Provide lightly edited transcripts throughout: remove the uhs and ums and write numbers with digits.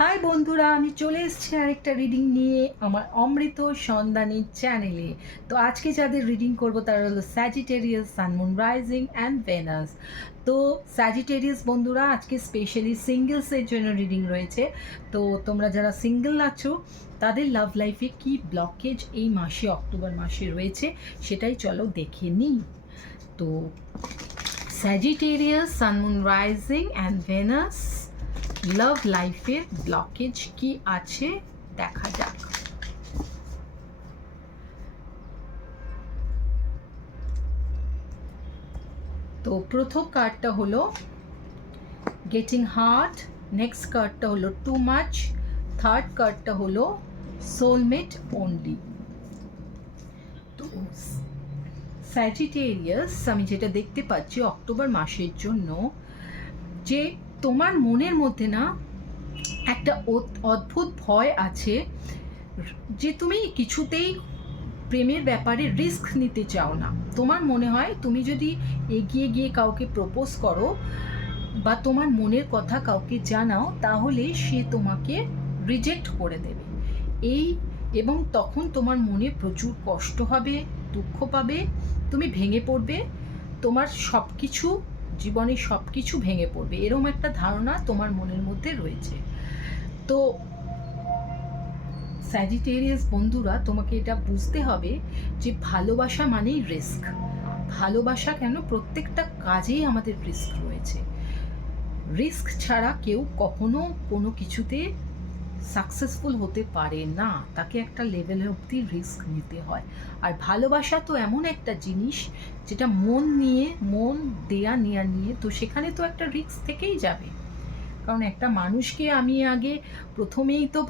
High বন্ধুরা, আমি চলে এসেছি আরেকটা রিডিং নিয়ে আমার অমৃত সন্ধানী চ্যানেলে। তো আজকে যাদের রিডিং করব তারা হলো Sagittarius, sun moon rising and Venus. তো স্যাজিটেরিয়াস বন্ধুরা, আজকে স্পেশালি সিঙ্গেলসের জন্য রিডিং রয়েছে। তো তোমরা যারা সিঙ্গেল আছো তাদের লাভ লাইফে কি ব্লকেজ এই মাসে, অক্টোবর মাসে রয়েছে সেটাই চলো দেখে নিই। তো Sagittarius, sun moon rising and Venus, love লাইফের ব্লকেজ কি আছে দেখা যাক। তো প্রথম কার্ডটা হলো গেটিং হার্ট, নেক্সট কার্ডটা হলো টু মাচ, থার্ড কার্ডটা হলো সোলমেট অনলি। তো স্যাজিটেরিয়াস, আমি যেটা দেখতে পাচ্ছি অক্টোবর মাসের জন্য, যে তোমার মনের মধ্যে না একটা অদ্ভুত ভয় আছে যে তুমি কিছুতেই প্রেমের ব্যাপারে রিস্ক নিতে চাও না। তোমার মনে হয় তুমি যদি এগিয়ে গিয়ে কাউকে প্রপোজ করো বা তোমার মনের কথা কাউকে জানাও তাহলে সে তোমাকে রিজেক্ট করে দেবে। এবং তখন তোমার মনে প্রচুর কষ্ট হবে, দুঃখ পাবে, তুমি ভেঙে পড়বে, তোমার সব কিছু, জীবনে সব কিছু ভেঙে পড়বে, এরকম একটা ধারণা তোমার মনের মধ্যে রয়েছে। তো স্যাজিটেরিয়াস বন্ধুরা, তোমাকে এটা বুঝতে হবে যে ভালোবাসা মানেই রিস্ক। ভালোবাসা কেন, প্রত্যেকটা কাজেই আমাদের রিস্ক রয়েছে। রিস্ক ছাড়া কেউ কখনো কোনো কিছুতে সাকসেসফুল হতে পারে না, তাকে একটা লেভেল অবধি রিস্ক নিতে হয়। আর ভালোবাসা তো এমন একটা জিনিস যেটা মন দেয়া নেয়া নিয়ে, তো সেখানে তো একটা রিস্ক থেকেই যাবে। কারণ একটা মানুষকে আমি আগে প্রথমেই তো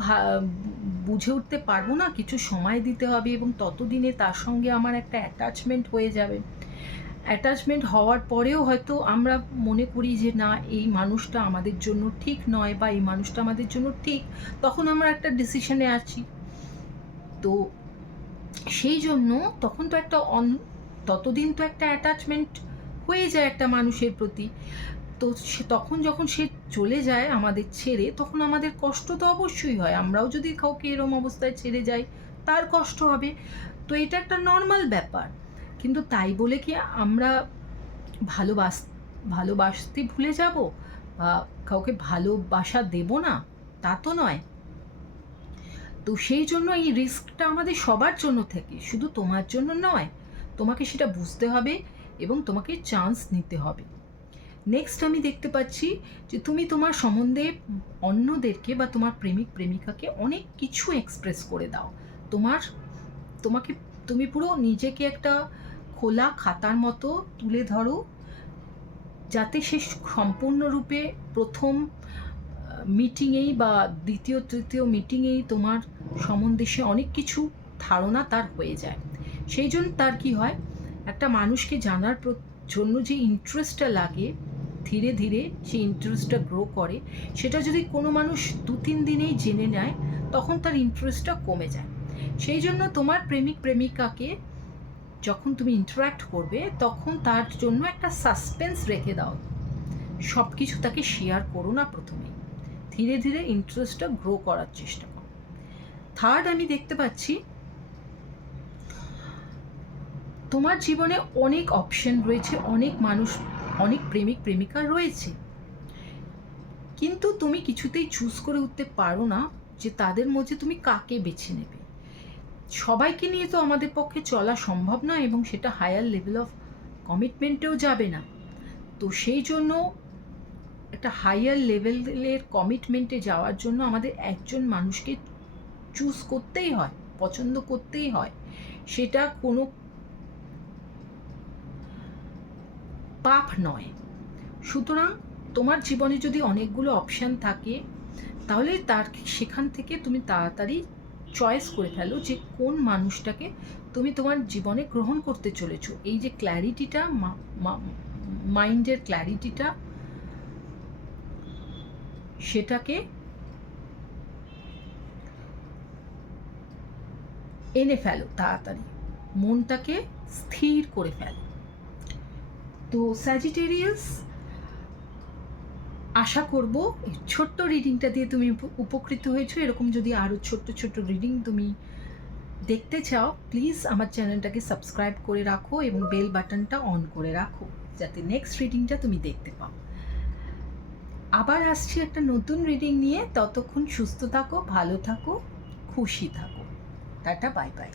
বুঝে উঠতে পারবো না, কিছু সময় দিতে হবে এবং ততদিনে তার সঙ্গে আমার একটা অ্যাটাচমেন্ট হয়ে যাবে। অ্যাটাচমেন্ট হওয়ার পরেও হয়তো আমরা মনে করি যে না, এই মানুষটা আমাদের জন্য ঠিক নয় বা এই মানুষটা আমাদের জন্য ঠিক, তখন আমরা একটা ডিসিশনে আছি। তো সেই জন্য তখন তো একটা ততদিন তো একটা অ্যাটাচমেন্ট হয়ে যায় একটা মানুষের প্রতি। তো সে তখন যখন সে চলে যায় আমাদের ছেড়ে, তখন আমাদের কষ্ট তো অবশ্যই হয়। আমরাও যদি কাউকে এরম অবস্থায় ছেড়ে যাই তার কষ্ট হবে। তো এটা একটা নর্মাল ব্যাপার। কিন্তু তাই বলে কি আমরা ভালোবাস ভালোবাসতে ভুলে যাব বা কাউকে ভালোবাসা দেব না, তা তো নয়। তো সেই জন্য এই রিস্কটা আমাদের সবার জন্য থাকে, শুধু তোমার জন্য নয়। তোমাকে সেটা বুঝতে হবে এবং তোমাকে চান্স নিতে হবে। নেক্সট আমি দেখতে পাচ্ছি যে তুমি তোমার সম্বন্ধে অন্যদেরকে বা তোমার প্রেমিক প্রেমিকাকে অনেক কিছু এক্সপ্রেস করে দাও। তোমাকে তুমি পুরো নিজেকে একটা খোলা খাতার মতো তুলে ধরো, যাতে সে সম্পূর্ণরূপে প্রথম মিটিংয়েই বা দ্বিতীয় তৃতীয় মিটিংয়েই তোমার সম্বন্ধে সে অনেক কিছু ধারণা তার হয়ে যায়। সেই জন্য তার কি হয়, একটা মানুষকে জানার জন্য যে ইন্টারেস্টটা লাগে, ধীরে ধীরে সেই ইন্টারেস্টটা গ্রো করে। সেটা যদি কোনো মানুষ 2-3 দিনেই জেনে নেয়, তখন তার ইন্টারেস্টটা কমে যায়। সেই জন্য তোমার প্রেমিক প্রেমিকাকে যখন তুমি ইন্টারাক্ট করবে, তখন তার জন্য একটা সাসপেন্স রেখে দাও। সব কিছু তাকে শেয়ার করো না প্রথমেই, ধীরে ধীরে ইন্টারেস্টটা গ্রো করার চেষ্টা করো। থার্ড, আমি দেখতে পাচ্ছি তোমার জীবনে অনেক অপশন রয়েছে, অনেক মানুষ, অনেক প্রেমিক প্রেমিকা রয়েছে, কিন্তু তুমি কিছুতেই চুজ করে উঠতে পারো না যে তাদের মধ্যে তুমি কাকে বেছে নেবে। সবাইকে নিয়ে তো আমাদের পক্ষে চলা সম্ভব নয় এবং সেটা হায়ার লেভেল অফ কমিটমেন্টেও যাবে না। তো সেই জন্য একটা হায়ার লেভেলের কমিটমেন্টে যাওয়ার জন্য আমাদের একজন মানুষকে চুজ করতেই হয়, পছন্দ করতেই হয়। সেটা কোনো পাপ নয়। সুতরাং তোমার জীবনে যদি অনেকগুলো অপশান থাকে, তাহলে সেখান থেকে তুমি তাড়াতাড়ি চয়েস করে ফেলো যে কোন মানুষটাকে তুমি তোমার জীবনে গ্রহণ করতে চলেছো। এই যে ক্ল্যারিটিটা, মাইন্ডের ক্ল্যারিটিটা, সেটাকে এনে ফেলো তাড়াতাড়ি, মনটাকে স্থির করে ফেলো। তো স্যাজিটেরিয়াস, আশা করব এই ছোট্ট রিডিংটা দিয়ে তুমি উপকৃত হয়েছো। এরকম যদি আরও ছোট্ট ছোট্ট রিডিং তুমি দেখতে চাও, প্লিজ আমার চ্যানেলটাকে সাবস্ক্রাইব করে রাখো এবং বেল বাটনটা অন করে রাখো, যাতে নেক্সট রিডিংটা তুমি দেখতে পাও। আবার আসছি একটা নতুন রিডিং নিয়ে। ততক্ষণ সুস্থ থাকো, ভালো থাকো, খুশি থাকো। Tata, bye bye.